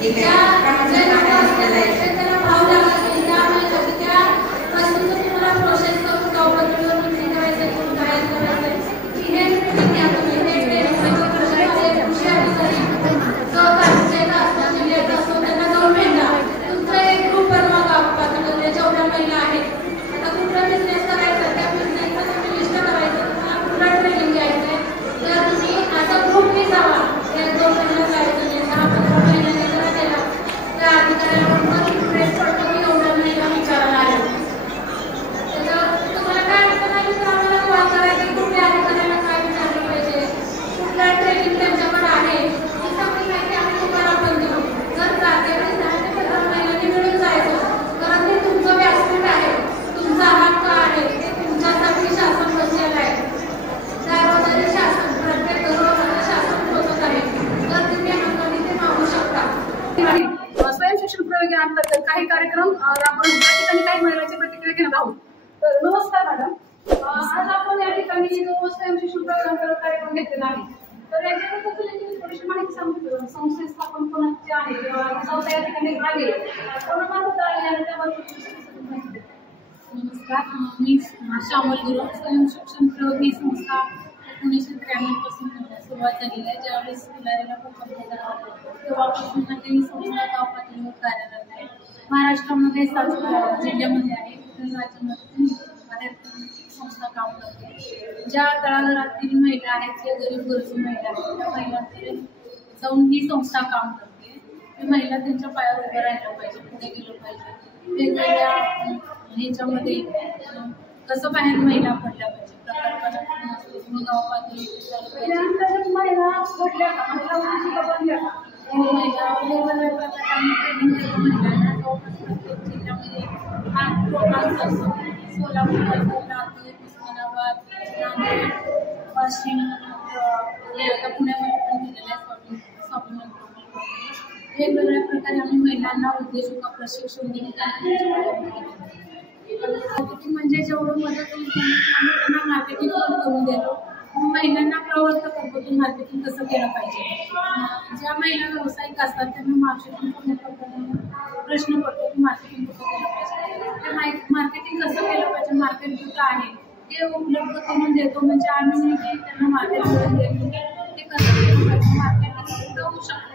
जे काही असलेलं आहे त्याला भाव लागला की त्या त्या वस्तूचं तुम्हाला प्रोसेस करून गावपातळीवर विक्री करायचं किंवा बाहेर करायचं की हे ट्रेनिंग घ्या तुम्ही हे ट्रेनिंग कृषी अधिकारी सहकार्याचा असतो जिल्ह्याचा असतो त्यांना जाऊन भेटा तुमचा एक ग्रुप बनवा गावपातळीवर जेवढ्या महिला आहेत आता कुठला बिझनेस करायचा त्या बिझनेसचा तुम्ही लिस्ट करायचं तुम्हाला कुठला ट्रेनिंग घ्यायचं आहे तर तुम्ही आता ग्रुपने जावा या 2 महिन्यात जायचं नाही 10-15 महिन्याने जरा गेला त्या अधिकाऱ्यावर प्रेस पडतो की एवढ्या महिला विचारायला आल्या त्याच्यावर तुम्हाला काय अडचण आली तर आम्हाला कॉल करायचा की कुठल्या अधिकाऱ्याला काय विचारलं पाहिजे कुठला ट्रेनिंग त्यांच्याकडे आहे ही सगळी माहिती आम्ही तुम्हाला पण देऊ जर त्यावेळेस 10 ते 15 महिन्यांनी मिळून जायचं कारण ते तुमचं व्यासपीठ आहे तुमचा हक्क आहे ते तुमच्यासाठी शासन बसलेलं आहे दारोदारी शासन प्रत्येक घरोघरी शासन पोहोचत आहे तर तुम्ही हक्काने ते मागू शकता स्वयं शिक्षण प्रयोगाअंतर्गत काही कार्यक्रम राबवून त्या ठिकाणी काही महिलांची प्रतिक्रिया घेणार आहोत. तर नमस्कार मॅडम, आज आपण या ठिकाणी जो स्वयं शिक्षण प्रयोगाअंतर्गत कार्यक्रम घेतलेला आहे तर याच्याबद्दल तुम्ही थोडीशी माहिती सांगू संस्थे स्थापन कोणाची आहे किंवा संस्था या ठिकाणी आली कोणामार्फत आली आणि त्याबद्दल नमस्कार, मी श्यामल गुरु. स्वयं शिक्षण प्रयोग ही संस्था 1993 पासून सुरुवात झालेली आहे. ज्यावेळेस फुलारीला भूकंप झाला तेव्हापासून ही संस्था गाव पातळीवर कार्यरत आहे. महाराष्ट्रामध्ये 7 जिल्ह्यामध्ये आहे, राज्यामध्ये बाहेर संस्था काम करते. ज्या तळागाळातील महिला आहेत ज्या गरीब गरजू महिला आहेत त्या महिलांकडे जाऊन ही संस्था काम करते. ते महिला त्यांच्या पायावर उभं राहायला पाहिजे, पुढे गेलं पाहिजे. वेगवेगळ्या ह्याच्यामध्ये कसं बाहेर महिला पडल्या पाहिजे प्रकल्पाला गाव पातळी महिला घडल्या का महिला वेगवेगळ्या प्रकारे ट्रेनिंग देतो महिलांना. प्रत्येक जिल्ह्यामध्ये हा प्रोग्राम्स असतो. सोलापूर, लातूर, उस्मानाबाद, नांदेड, वाशिम, आता पुण्यामध्ये पण केलेलं आहे स्वाभिमान प्रकल्प. वेगवेगळ्या प्रकारे आम्ही महिलांना उद्योजक प्रशिक्षण देतो. मार्केटिंग म्हणजे जेवढं मदत होईल आम्ही त्यांना मार्केटिंग पण करून देतो. महिलांना प्रवृत्त करतो की मार्केटिंग कसं केलं पाहिजे. ज्या महिला व्यावसायिक असतात त्यांना मार्केटिंग प्रश्न पडतो की मार्केटिंग कसं केलं पाहिजे. ते मार्केटिंग कसं केलं पाहिजे, मार्केट कुठं आहे ते उपलब्ध करून देतो. म्हणजे आम्ही त्यांना मार्केट करून देतो ते कसं केलं पाहिजे. मार्केटिंग होऊ शकते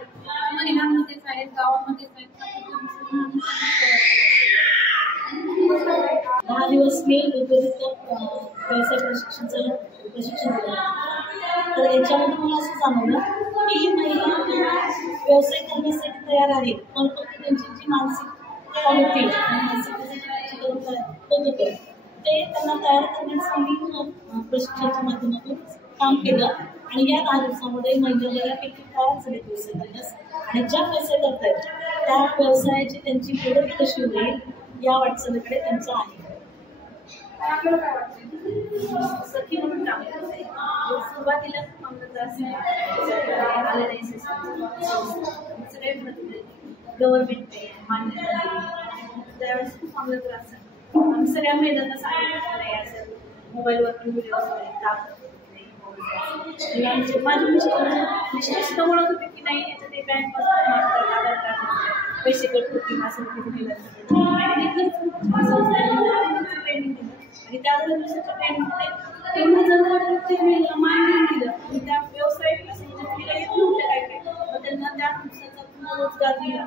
महिलांमध्येच आहेत, गावामध्येच आहेत. 10 दिवस मी उद्योजक व्यवसाय प्रशिक्षण दिलं. तर याच्यामध्ये मला असं जाणवलं की महिला व्यवसाय करण्यासाठी तयार आहेत पण फक्त त्यांची जी मानसिक प्रवृत्ती होतं ते त्यांना तयार करण्याचं मी प्रशिक्षणाच्या माध्यमातून काम केलं. आणि या 10 दिवसामध्ये महिला बऱ्यापैकी तयार झाले व्यवसाय करण्यास. आणि ज्या व्यवसाय करत आहेत त्या व्यवसायाची त्यांची प्रगती कशी होईल या वाटचालीकडे त्यांचं आहे. सखी म्हणून काम करते. सुरुवातीला गव्हर्नमेंट मान्यता त्यावेळेस खूप चांगला त्रास आहे. आम्ही सगळ्या महिलांना सांगितलं नाही असं मोबाईलवरती व्हिडिओ टाकत माझे मिस्टर सुद्धा म्हणत होते की नाही याच्यात ते बँकपासून आधार कार्ड पैसे कट होतील असं ट्रेनिंग दिलं. आणि त्या 2 दिवसाच्या ट्रेनिंगमध्ये 3,000 माहिती दिलं. आणि त्या व्यवसायात असं तिला येत नव्हते काय मग त्यांना त्या दिवसाचा पुन्हा रोजगार दिला.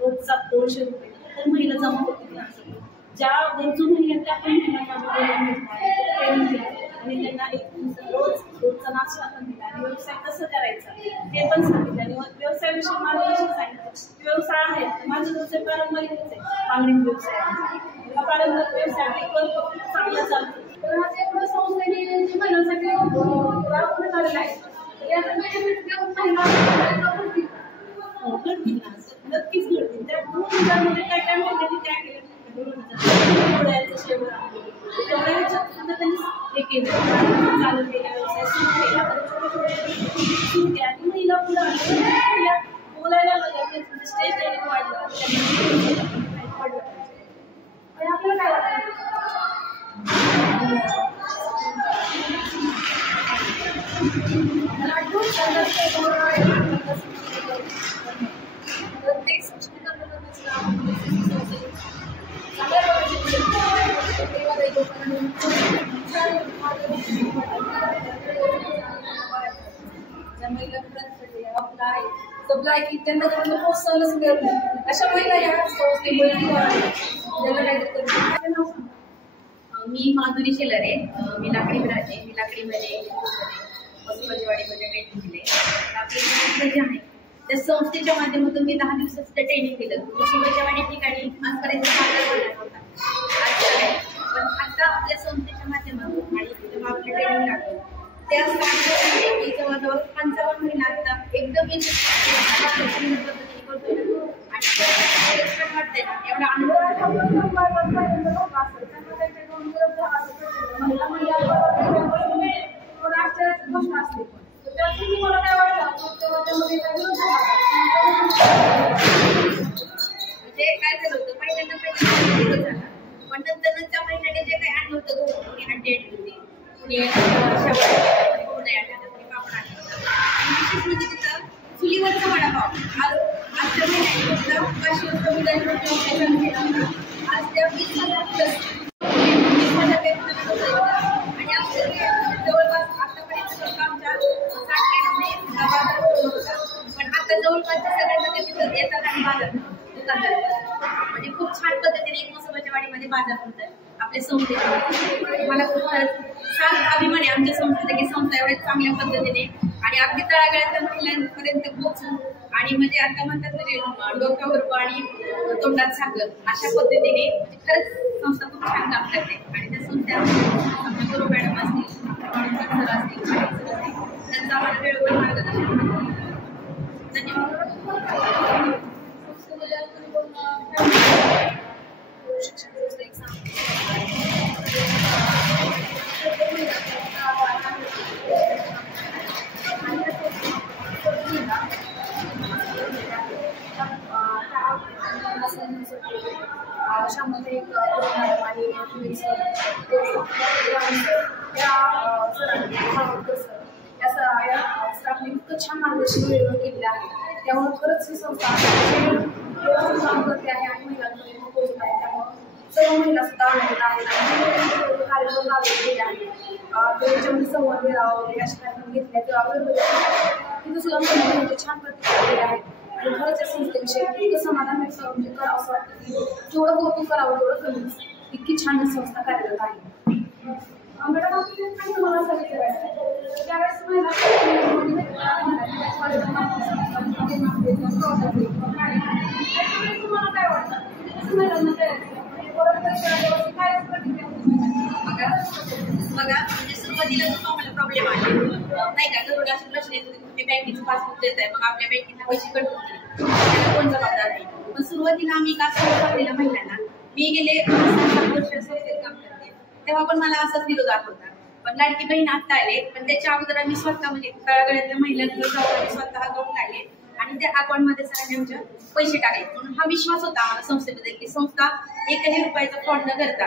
रोजचा 200 रुपये तर महिला जमा होती. असं ज्या गरजू महिला त्या पण ट्रेनिंग दिलं आणि त्यांना रोजचा नाश्ता पण दिला आणि व्यवसाय कसं करायचा ते पण सांगितलं. आणि व्यवसायाविषयी मार्गदर्शन सांगितलं. व्यवसाय आहे माझा व्यवसाय पारंपरिकच आहे, बांगडी व्यवसाय. पारंपरिक व्यवसाय खूप चांगला चालतो. तर आज एवढं संस्थेने जी महिलांसाठी राबवण्यात आलेलं आहे याचा नक्कीच घडतील. त्या 2000 काय काय महिन्यांनी काय केलं 2000 शेवट तेवढ्या ह्याच्यात सुद्धा त्यांनी हे केलं चालू केला व्यवसाय सुरू केला आणि महिला पुढे आल्या बोलायला लागल्या स्टेज डायरेक्ट वाढलं पडलं. आपल्याला काय वाटतं त्यांना प्रोत्साहनच मिळत नाही. अशा महिला या मी माधुरी शेलारे, मी लाकडीमध्ये राहते. मी लाकडीमध्ये वसुबाचीवाडीमध्ये ट्रेनिंग केले. आपली जे आहे त्या संस्थेच्या माध्यमातून मी 10 दिवसाचं ट्रेनिंग केलं. वसुबाचीवाडी ठिकाणी आजपर्यंत पण आता आपल्या संस्थेच्या माध्यमातून आणि जेव्हा आपलं ट्रेनिंग लागलं त्या मी जवळजवळ 55 महिला आता एकदम पद्धतीने करतोय आणि छान वाटतंय. एवढा आनंद गोष्ट असते. मला काय वाटतं म्हणजे काय झालं होतं पहिल्यांदा झालं पण नंतर त्या महिन्याने जे काही आणलं होतं कोणी अंडी आणली होती, कुणी पापड आणलं होतं आणि विशेष म्हणजे तिथं चुलीवरचा वडापाव आजच्या महिन्याने फक्त 500 मुलांना आज त्या 20,000 प्लस आणि जवळपास आतापर्यंत आमच्या 60 पण आता जवळपासच्या सगळ्यांमध्ये तिथं येतात आणि बाजार दुकानदार म्हणजे खूप छान पद्धतीने एक वसुबाच्या वाडीमध्ये बाजार होतात आपल्या संस्थेच्या. मला खूप छान अभिमान आहे आमच्या संस्थेचा की संस्था एवढ्या चांगल्या पद्धतीने आणि अगदी तळागाळातल्या महिलांपर्यंत पोहोचून आणि म्हणजे आता म्हणतात म्हणजे डोक्यावर पाणी तोंडात साखर अशा पद्धतीने म्हणजे खरंच संस्था खूप छान काम करते. आणि त्या संस्थेत गुरु मॅडम असतील, सर असतील, त्यांचं आम्हाला वेळोवेळी मार्गदर्शन करते. धन्यवाद. अशामध्ये एक मॅडम आणि या स्टाफने इतकं छान मार्गदर्शन केलेलं आहे. त्यामुळे खरंच ही संस्था काम करते आहे आणि महिलांमध्ये पोहोचत आहे. त्यामुळे सर्व महिला सुद्धा आनंदित आहेत आणि कार्यक्रम राबवलेले आहेत. त्याच्यामध्ये संवाद मेळावा वगैरे अशा कार्यक्रम घेतले किंवा तिथं सुद्धा महिलांमध्ये छान प्रतिक्रिया दिल्या आहेत. आणि खरंच या संस्थेविषयी इतकं समाधान म्हणजे करावं असं वाटतं की जेवढं कौतुक करावं तेवढं कमीच. इतकी छान ही संस्था कार्यरत आहे. मॅडम मला असं विचारायचं त्यावेळेस तुम्हाला काय वाटतं महिलांना बघा म्हणजे सुरुवातीला आम्हाला प्रॉब्लेम आले नाही का गरुडा प्रश्न येतो तुम्ही बँकेचं पासबुक देत आहे मग आपल्या बँकेला पैसे कट होतील त्याला कोण जबाबदार आहे. पण सुरुवातीला आम्ही का सुरुवातीला महिलांना मी गेले 7 वर्ष संस्थेत काम करते तेव्हा पण मला असाच विरोधात होता. पण लाडकी बहीण आता आले पण त्याच्या अगोदर आम्ही स्वतः म्हणजे तळागाळातल्या महिलांकडे जाऊन आम्ही स्वतः अकाउंट काढले आणि त्या अकाउंटमध्ये सगळ्यांनी आमच्या पैसे टाकले. म्हणून हा विश्वास होता आम्हाला संस्थेबद्दल की संस्था 1ही रुपयाचा फ्रॉड न करता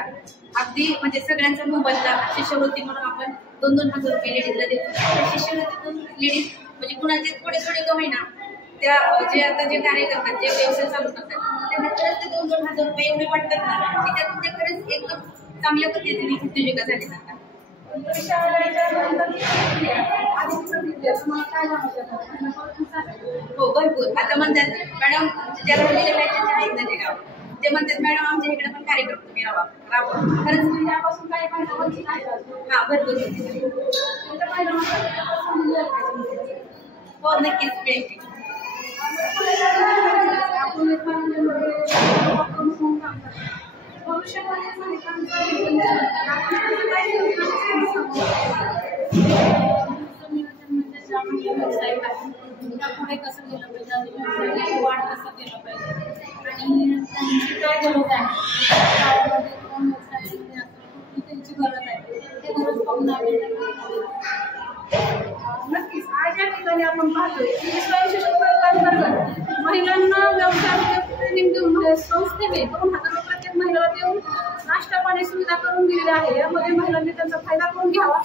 अगदी म्हणजे सगळ्यांचा मोबाईलला शिष्यवृत्ती म्हणून आपण 2-2 हजार रुपये लेडीजला देतो. त्या शिष्यवृत्तीतून लेडीज म्हणजे कुणाचे थोडे का होईना त्या जे आता जे कार्य करतात जे व्यवसाय चालू करतात त्यांना खरंच ते 2-2 हजार रुपये एवढे वाटतात ना की त्यातून ते खरंच एकदम चांगल्या पद्धतीने उद्योजका झाले जातात. हो भरपूर आता म्हणतात मॅडम ज्या रोडलेल्या बॅचेस आहेत ना जे गाव ते म्हणतात मॅडम आमच्या इकडे पण कार्यक्रम तुम्ही राबवा खरंच त्यापासून काही हा भरपूर हो नक्कीच मिळेल. पुढे कसं केलं पाहिजे वाढ कसं केलं पाहिजे आणि त्यांची काय गरज आहे गावामध्ये कोण व्यवसायामध्ये असेल कुठली त्यांची गरज आहे ते गरज बघून नक्कीच आज या ठिकाणी आपण पाहतोय की महिलांना व्यवसाय ट्रेनिंग देऊन संस्थेने 2,000 प्रत्येक महिलाला देऊन नाश्ता पाणी सुविधा करून दिलेली आहे. यामध्ये महिलांनी त्यांचा फायदा करून घ्यावा.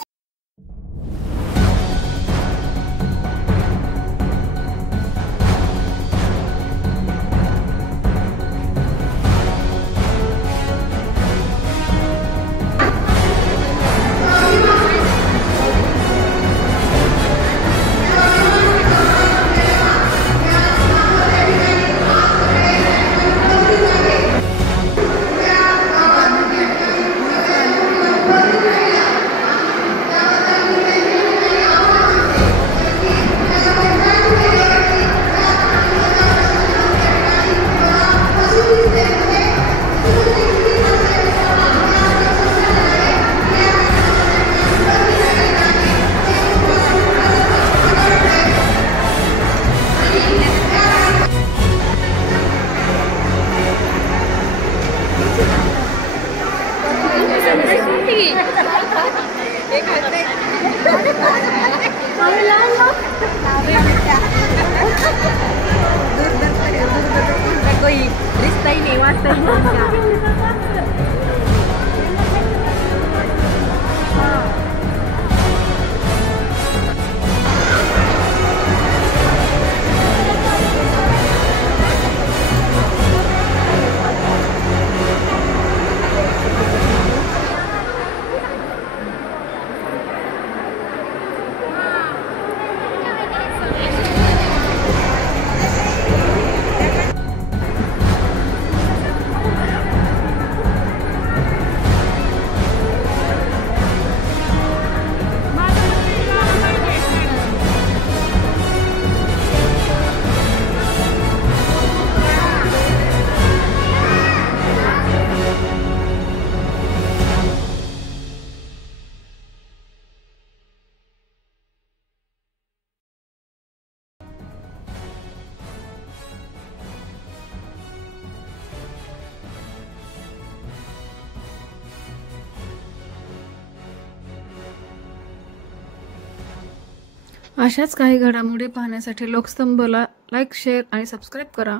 अशाच काही घडामोडी पाहण्यासाठी लोकस्तंभला लाईक, शेअर आणि सबस्क्राईब करा.